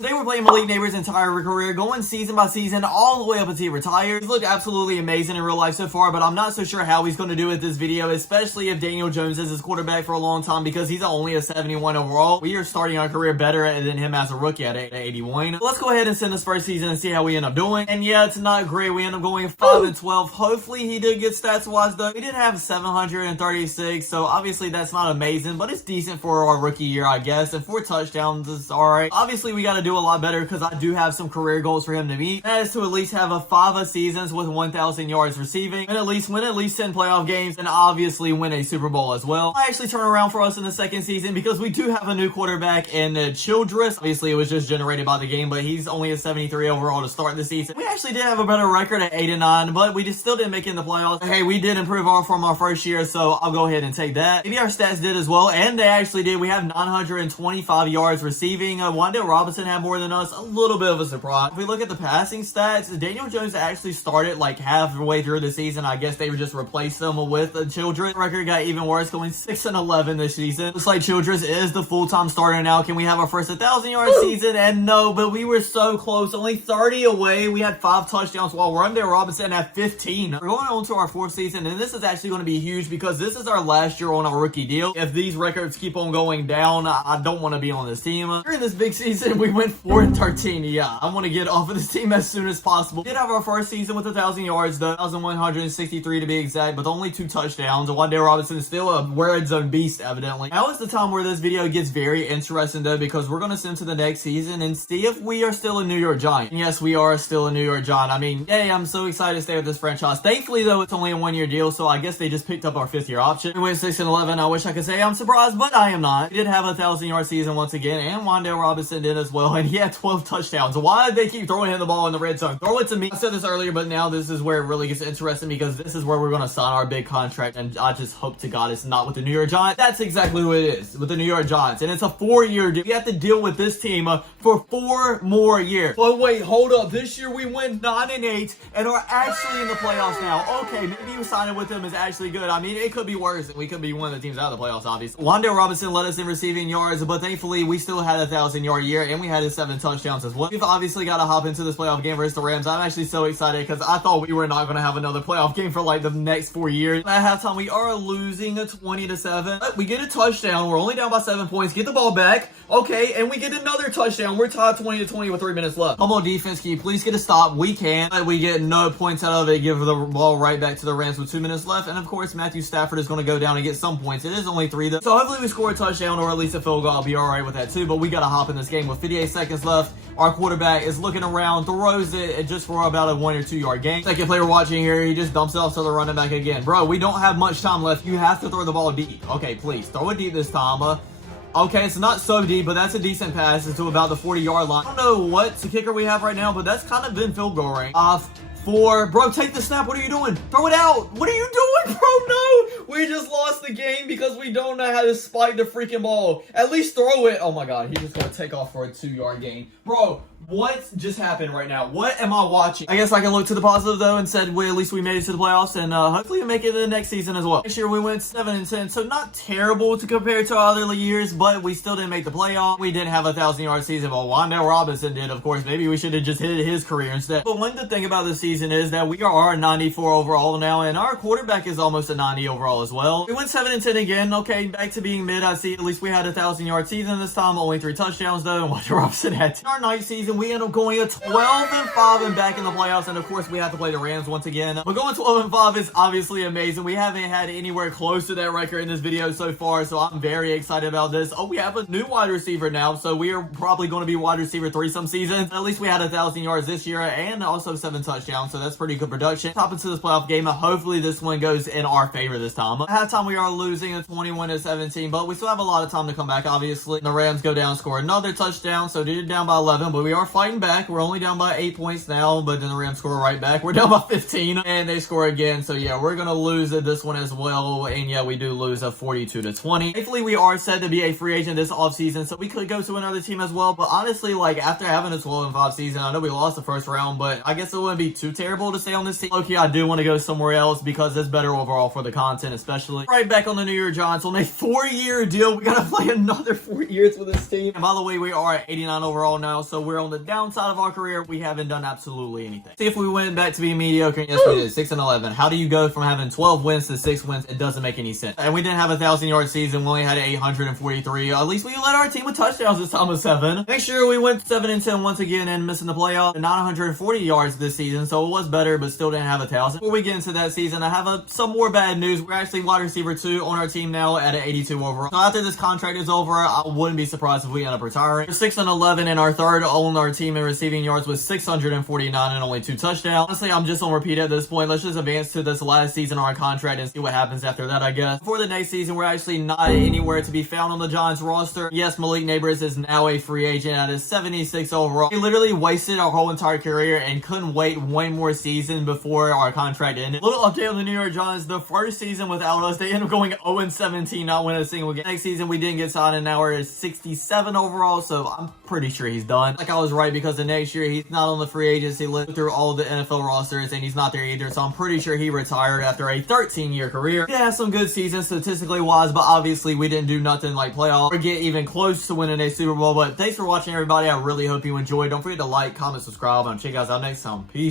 Today we're playing Malik Nabers' entire career, going season by season, all the way up until he retires. He's looked absolutely amazing in real life so far, but I'm not so sure how he's going to do with this video, especially if Daniel Jones is his quarterback for a long time, because he's only a 71 overall. We are starting our career better than him as a rookie at 81. Let's go ahead and send this first season and see how we end up doing. And yeah, it's not great. We end up going 5-12. Hopefully he did get stats-wise though. We did have 736, so obviously that's not amazing, but it's decent for our rookie year, I guess. And 4 touchdowns is alright. Obviously we got to do a lot better because I do have some career goals for him to meet. That is to at least have a 5 seasons with 1,000 yards receiving, and at least win at least 10 playoff games, and obviously win a Super Bowl as well. I actually turn around for us in the second season because we do have a new quarterback in Childress. Obviously it was just generated by the game, but he's only a 73 overall to start the season. We actually did have a better record at 8-9, but we just still didn't make it in the playoffs. Hey, we did improve from our first year, so I'll go ahead and take that. Maybe our stats did as well, and they actually did. We have 925 yards receiving. Wandale Robinson had more than us. A little bit of a surprise. If we look at the passing stats, Daniel Jones actually started like halfway through the season. I guess they just replaced them with Childress. Record got even worse, going 6-11 this season. Looks like Childress is the full-time starter now. Can we have our first 1,000-yard season? And no, but we were so close. Only 30 away. We had 5 touchdowns while Wandale Robinson had 15. We're going on to our 4th season, and this is actually going to be huge because this is our last year on our rookie deal. If these records keep on going down, I don't want to be on this team. During this big season, we went 4-13. Yeah, I want to get off of this team as soon as possible. We did have our first season with 1,000 yards, though. 1,163 to be exact, but only 2 touchdowns. Wandale Robinson is still a red zone beast, evidently. Now is the time where this video gets very interesting, though, because we're going to send to the next season and see if we are still a New York Giant. And yes, we are still a New York Giant. I mean, yay, I'm so excited to stay with this franchise. Thankfully, though, it's only a 1-year deal, so I guess they just picked up our 5th-year option. We went 6-11. I wish I could say I'm surprised, but I am not. We did have a 1,000-yard season once again, and Wandale Robinson did as well, and he had 12 touchdowns. Why did they keep throwing him the ball in the red zone? Throw it to me. I said this earlier, but now this is where it really gets interesting because this is where we're going to sign our big contract, and I just hope to God it's not with the New York Giants. That's exactly who it is, with the New York Giants, and it's a 4-year deal. We have to deal with this team for 4 more years. But wait, hold up. This year we went 9-8 and are actually in the playoffs now. Okay, maybe you signing with them is actually good. I mean, it could be worse, and we could be one of the teams out of the playoffs, obviously. Wandale Robinson led us in receiving yards, but thankfully we still had a 1,000-yard year, and we had his 7 touchdowns as well. We've obviously got to hop into this playoff game versus the Rams. I'm actually so excited because I thought we were not going to have another playoff game for like the next 4 years. At halftime, we are losing 20-7. But we get a touchdown. We're only down by 7 points. Get the ball back. Okay, and we get another touchdown. We're tied 20-20 with 3 minutes left. Come on, defense. Can you please get a stop? We can. But we get no points out of it. Give the ball right back to the Rams with 2 minutes left. And of course, Matthew Stafford is going to go down and get some points. It is only 3 though. So hopefully we score a touchdown or at least a field goal. I'll be alright with that too. But we got to hop in this game with 58 seconds left. Our quarterback is looking around, throws it just for about a 1 or 2 yard gain. Second player watching here, he just dumps it off to the running back again. Bro, we don't have much time left. You have to throw the ball deep. Okay, please, throw it deep this time. Okay, it's not so deep, but that's a decent pass. It's to about the 40-yard line. I don't know what kicker we have right now, but that's kind of been field goal range. 4. Bro, take the snap. What are you doing? Throw it out. What are you doing, bro? No. We just lost the game because we don't know how to spike the freaking ball. At least throw it. Oh, my God. He's just going to take off for a 2-yard gain. Bro, what just happened right now? What am I watching? I guess I can look to the positive, though, and said, well, at least we made it to the playoffs, and hopefully we make it to the next season as well. Next year, we went 7-10, so not terrible to compare to other years, but we still didn't make the playoff. We didn't have a 1,000-yard season, but Wandale Robinson did, of course. Maybe we should have just hit his career instead. But one good thing about this season is that we are 94 overall now, and our quarterback is almost a 90 overall as well. We went 7-10 again. Okay, back to being mid. I see at least we had a 1,000-yard season this time. Only 3 touchdowns, though, and Wandale Robinson had 10. Our 9th season, we end up going 12-5 and back in the playoffs, and of course we have to play the Rams once again. But going 12-5 is obviously amazing. We haven't had anywhere close to that record in this video so far, so I'm very excited about this. Oh, we have a new wide receiver now, so we are probably going to be wide receiver 3 some seasons. At least we had 1,000 yards this year and also 7 touchdowns, so that's pretty good production. Top into this playoff game. Hopefully this one goes in our favor this time. At halftime we are losing 21-17, but we still have a lot of time to come back, obviously. The Rams go down, score another touchdown, so they're down by 11, but we are fighting back. We're only down by 8 points now, but then the Rams score right back. We're down by 15, and they score again. So yeah, we're gonna lose this one as well. And yeah, we do lose 42-20. Thankfully, we are set to be a free agent this offseason, so we could go to another team as well. But honestly, like after having a 12-5 season, I know we lost the first round, but I guess it wouldn't be too too terrible to stay on this team. Low-key, I do want to go somewhere else because it's better overall for the content, especially. Right back on the New York Giants on a 4-year deal. We gotta play another 4 years with this team. And by the way, we are at 89 overall now, so we're on the downside of our career. We haven't done absolutely anything. See if we went back to being mediocre. Yes, we did. 6-11. How do you go from having 12 wins to 6 wins? It doesn't make any sense. And we didn't have a 1,000-yard season. We only had 843. At least we led our team with touchdowns this time of 7. Next year, we went 7-10 once again and missing the playoff. 940 yards this season, so it was better, but still didn't have 1,000. Before we get into that season, I have some more bad news. We're actually wide receiver 2 on our team now at an 82 overall. So after this contract is over, I wouldn't be surprised if we end up retiring. We're 6-11, and our third on our team in receiving yards was 649 and only 2 touchdowns. Honestly, I'm just on repeat at this point. Let's just advance to this last season on our contract and see what happens after that, I guess. For the next season, we're actually not anywhere to be found on the Giants roster. Yes, Malik Nabers is now a free agent at his 76 overall. He literally wasted our whole entire career and couldn't wait one more season before our contract ended. Little update on the New York Giants. The first season without us, they ended up going 0-17, not winning a single game. Next season, we didn't get signed, and now we're at 67 overall, so I'm pretty sure he's done. Like, I was right, because the next year, he's not on the free agency list through all the NFL rosters, and he's not there either, so I'm pretty sure he retired after a 13-year career. He had some good seasons statistically wise, but obviously we didn't do nothing like playoff or get even close to winning a Super Bowl. But thanks for watching, everybody. I really hope you enjoyed. Don't forget to like, comment, subscribe, and I'll check you guys out next time. Peace.